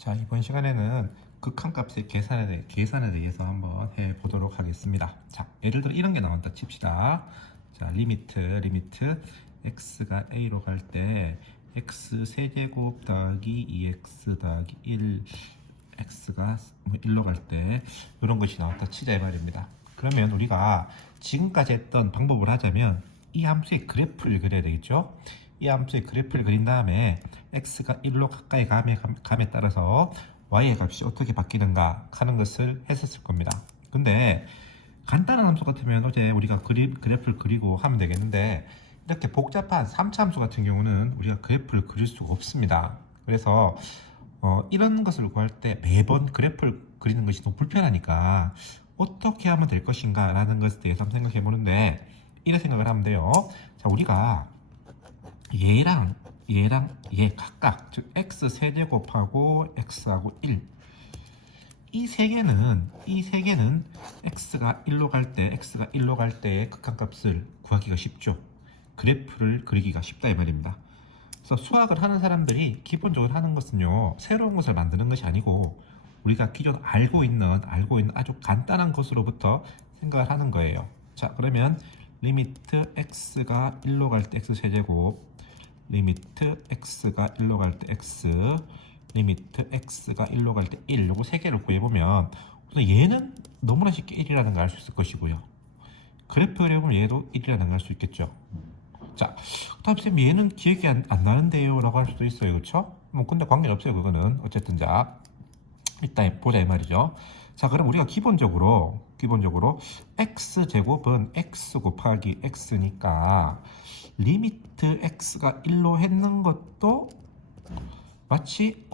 자, 이번 시간에는 극한값의 계산에 대해서 한번 해보도록 하겠습니다. 자, 예를 들어 이런 게 나온다 칩시다. 자, 리미트 x가 a로 갈 때 x 세제곱 더하기 2x 더하기 1 x가 1로 갈 때 이런 것이 나왔다 치자 이 말입니다. 그러면 우리가 지금까지 했던 방법을 하자면 이 함수의 그래프를 그려야 되겠죠. 이 함수의 그래프를 그린 다음에 x가 1로 가까이 감에 따라서 y의 값이 어떻게 바뀌는가 하는 것을 했었을 겁니다. 근데 간단한 함수 같으면 어제 우리가 그래프를 그리고 하면 되겠는데 이렇게 복잡한 3차 함수 같은 경우는 우리가 그래프를 그릴 수가 없습니다. 그래서 이런 것을 구할 때 매번 그래프를 그리는 것이 너무 불편하니까 어떻게 하면 될 것인가 라는 것에 대해서 한번 생각해 보는데 이런 생각을 하면 돼요. 자, 우리가 얘랑 얘 각각 즉 x 세제곱하고 x하고 1 이 세 개는 x가 1로 갈 때의 극한값을 구하기가 쉽죠. 그래프를 그리기가 쉽다 이 말입니다. 그래서 수학을 하는 사람들이 기본적으로 하는 것은요, 새로운 것을 만드는 것이 아니고 우리가 기존 알고 있는 아주 간단한 것으로부터 생각을 하는 거예요. 자, 그러면 리미트 x가 1로 갈 때 x 세제곱, 리미트 x가 1로 갈 때 x, 리미트 x가 1로 갈 때 1, 요거 세 개를 구해보면 우선 얘는 너무나 쉽게 1이라는 걸 알 수 있을 것이고요. 그래프 그려보면 얘도 1이라는 걸 알 수 있겠죠. 자, 다음 쌤 얘는 기억이 안 나는데요 라고 할 수도 있어요. 그렇죠? 뭐 근데 관계는 없어요. 그거는 어쨌든. 자, 이따 보자 이 말이죠. 자, 그럼 우리가 기본적으로 x제곱은 x 곱하기 x니까 리미트 x가 1로 했는 것도 마치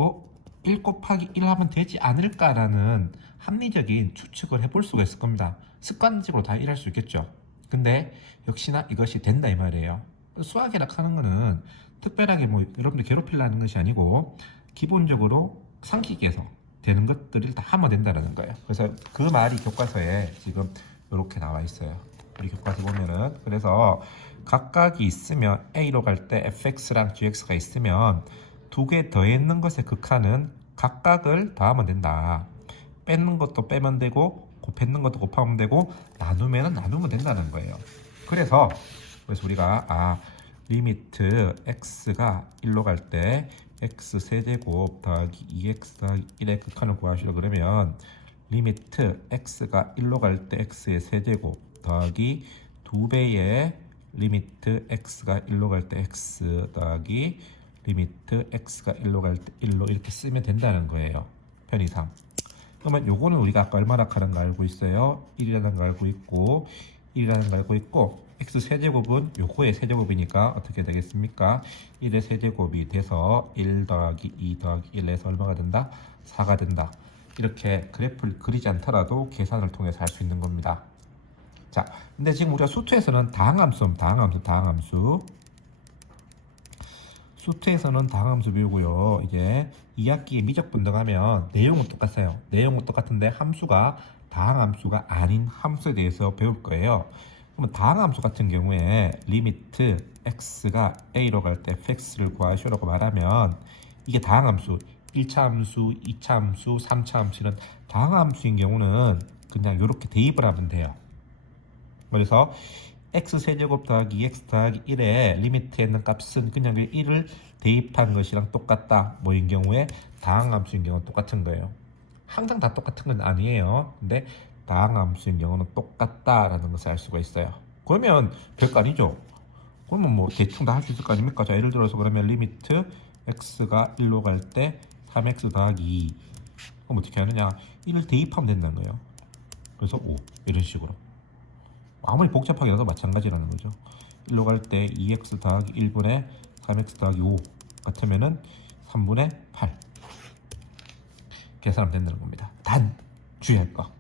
1 곱하기 1 하면 되지 않을까라는 합리적인 추측을 해볼 수가 있을 겁니다. 습관적으로 다 일할 수 있겠죠. 근데 역시나 이것이 된다 이 말이에요. 수학이라 하는 거는 특별하게 뭐 여러분들 괴롭히려는 것이 아니고 기본적으로 상식에서 되는 것들을 다 하면 된다는 거예요. 그래서 그 말이 교과서에 지금 이렇게 나와 있어요. 우리 교과서 보면은 그래서 각각이 있으면 a로 갈 때 fx랑 gx가 있으면 두 개 더했는 것의 극한은 각각을 더하면 된다. 뺏는 것도 빼면 되고 곱했는 것도 곱하면 되고 나누면 된다는 거예요. 그래서 우리가 리미트 x가 1로 갈 때 x 세제곱 더하기 2x 더하기 1의 극한을 구하시려 그러면 리미트 x가 1로 갈 때 x의 세제곱 더하기 2배의 리미트 x가 1로 갈 때 x 더하기 리미트 x가 1로 갈 때 1로 이렇게 쓰면 된다는 거예요. 편의상. 그러면 요거는 우리가 아까 얼마나 하는 거 알고 있어요? 1이라는 거 알고 있고 1이라는 거 알고 있고 x 세제곱은 요거의 세제곱이니까 어떻게 되겠습니까? 1의 세제곱이 돼서 1 더하기 2 더하기 1에서 얼마가 된다? 4가 된다. 이렇게 그래프를 그리지 않더라도 계산을 통해서 할 수 있는 겁니다. 자, 근데 지금 우리가 수투에서는 다항함수 수투에서는 다항함수 배우고요. 이제 2학기에 미적 분석하면 내용은 똑같아요. 내용은 똑같은데 함수가 다항함수가 아닌 함수에 대해서 배울 거예요. 그러면 다항함수 같은 경우에 리미트 x가 a로 갈 때 fx를 구하시라고 말하면 이게 다항함수 1차 함수, 2차 함수, 3차 함수는 다항함수인 경우는 그냥 이렇게 대입을 하면 돼요. 그래서 x 세제곱 더하기 2x 더하기 1의 리미트에 있는 값은 그냥 1을 대입한 것이랑 똑같다. 뭐인 경우에 다항함수인 경우는 똑같은 거예요. 항상 다 똑같은 건 아니에요. 근데 다항함수인 경우는 똑같다라는 것을 알 수가 있어요. 그러면 별거 아니죠. 그러면 뭐 대충 다 할 수 있을 거 아닙니까? 자, 예를 들어서 그러면 리미트 x가 1로 갈 때 3x 더하기 2. 그럼 어떻게 하느냐? 1을 대입하면 된다는 거예요. 그래서 5 이런 식으로. 아무리 복잡하게 해도 마찬가지라는 거죠. 1로 갈 때 2x 더하기 1분의 3x 더하기 5 같으면은 3분의 8 계산하면 된다는 겁니다. 단 주의할 거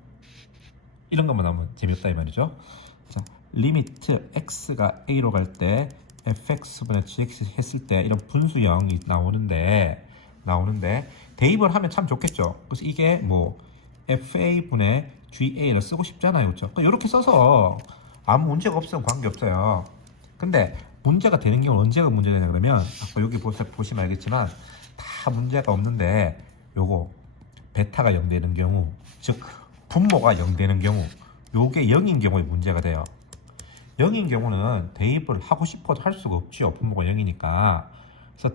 이런 것만 나오면 재미없다 이 말이죠. 자, 리미트 x가 a로 갈 때 fx분의 gx 했을 때 이런 분수형이 나오는데 대입을 하면 참 좋겠죠. 그래서 이게 뭐 fa분의 ga를 쓰고 싶잖아요. 그렇죠? 그러니까 이렇게 써서 아무 문제가 없으면 관계없어요. 근데 문제가 되는 경우는 언제가 문제가 되냐 그러면 아까 여기 보시면 알겠지만 다 문제가 없는데 요거 베타가 0 되는 경우, 즉 분모가 0 되는 경우, 요게 0인 경우에 문제가 돼요. 0인 경우는 대입을 하고 싶어도 할 수가 없죠. 분모가 0이니까. 그래서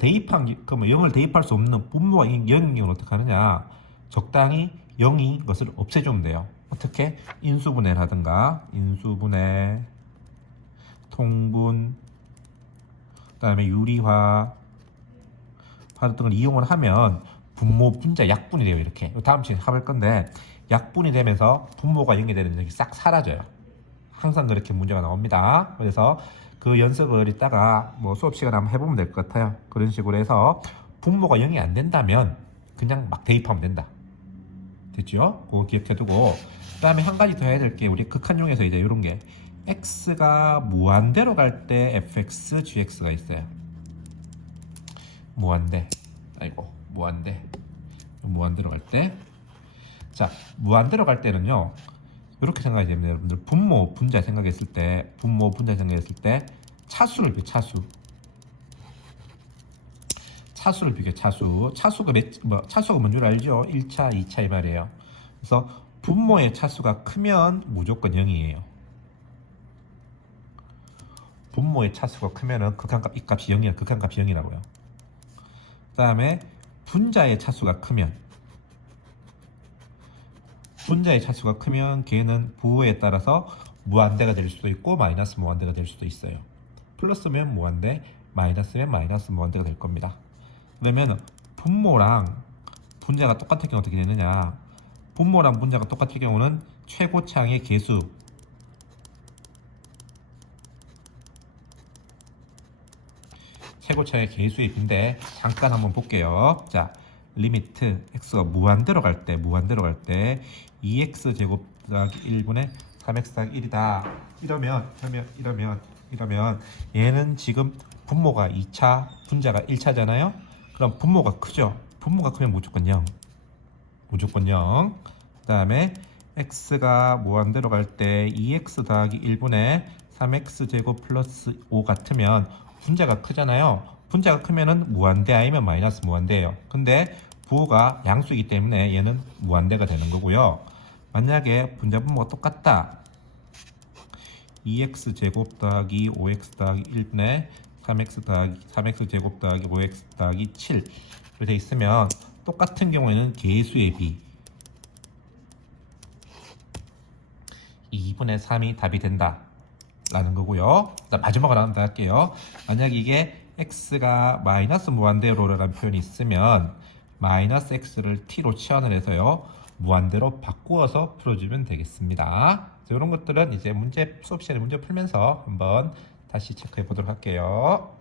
그러면 0을 대입할 수 없는 분모가 0인 경우는 어떻게 하느냐? 적당히 0인 것을 없애주면 돼요. 어떻게? 인수분해를 하든가, 인수분해, 통분, 그 다음에 유리화, 등을 이용을 하면 분모, 분자, 약분이 돼요. 이렇게. 다음 시간에 해볼 건데, 약분이 되면서 분모가 0이 되는 적이 싹 사라져요. 항상 그렇게 문제가 나옵니다. 그래서 그 연습을 이따가 뭐 수업 시간에 한번 해보면 될 것 같아요. 그런 식으로 해서 분모가 0이 안 된다면 그냥 막 대입하면 된다. 됐죠? 그거 기억해두고, 그 다음에 한 가지 더 해야 될 게, 우리 극한 중에서 이제 이런 게 x가 무한대로 갈 때 fx, gx가 있어요. 무한대, 아이고 무한대로 갈 때, 자, 무한대로 갈 때는요, 이렇게 생각이 됩니다. 여러분들 분모 분자 생각했을 때, 차수를 비교, 차수를 비교. 차수가 뭔 줄 알죠? 1차, 2차 이 말이에요. 그래서 분모의 차수가 크면 무조건 0이에요. 분모의 차수가 크면은 극한값, 이 값이 0이야. 극한값이 0이라고요. 그 다음에 분자의 차수가 크면 걔는 부호에 따라서 무한대가 될 수도 있고 마이너스 무한대가 될 수도 있어요. 플러스면 무한대, 마이너스면 마이너스 무한대가 될 겁니다. 그러면 분모랑 분자가 똑같은 경우 어떻게 되느냐? 분모랑 분자가 똑같은 경우는 최고차항의 개수, 최고차의 개수의 비인데, 잠깐 한번 볼게요. 자, 리미트 x가 무한대로 갈 때 2x 제곱 더하기 1분의 3x 더하기 1이다. 이러면 얘는 지금 분모가 2차, 분자가 1차잖아요. 그럼 분모가 크죠. 분모가 크면 무조건 0. 그 다음에 x가 무한대로 갈 때 2x 더하기 1분의 3x 제곱 플러스 5 같으면 분자가 크잖아요. 분자가 크면은 무한대 아니면 마이너스 무한대예요. 근데 부호가 양수이기 때문에 얘는 무한대가 되는 거고요. 만약에 분자 분모가 똑같다. 2x 제곱 더하기 5x 더하기 1분의 3x 제곱 더하기 5x 더하기 7 이렇게 돼 있으면 똑같은 경우에는 개수의 비 2분의 3이 답이 된다 라는 거고요. 마지막으로 하나 더 할게요. 만약 이게 x가 마이너스 무한대로라는 표현이 있으면 마이너스 x를 t로 치환을 해서요, 무한대로 바꾸어서 풀어주면 되겠습니다. 이런 것들은 이제 수업 시간에 문제 풀면서 한번 다시 체크해 보도록 할게요.